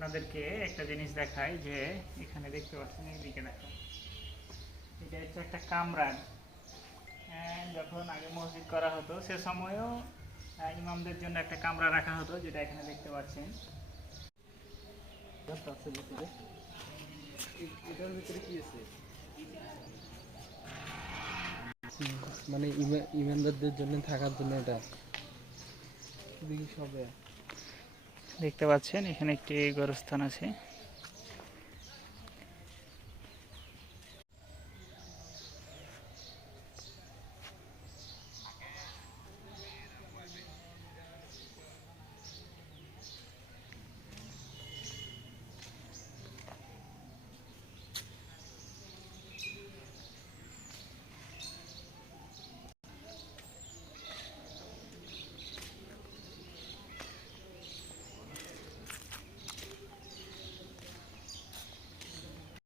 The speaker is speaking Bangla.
আপনাদেরকে একটা জিনিস দেখাই যে এখানে দেখতে পাচ্ছেন এইদিকে দেখো। এটা হচ্ছে একটা কামরান। আহ, যখন আগে মসজিদ করা হতো সে সময়ও ইমামদের জন্য একটা কামরা রাখা হতো যেটা এখানে দেখতে পাচ্ছেন। এটার ভিতরে কি আছে? মানে ইমা- ইমানদারদের জন্য থাকার জন্য এটা। দেখি সবে দেখতে পাচ্ছেন এখানে একটি গরস্থান আছে।